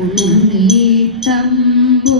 ഉണ്ണി തമ്പുരാനുണ്ണി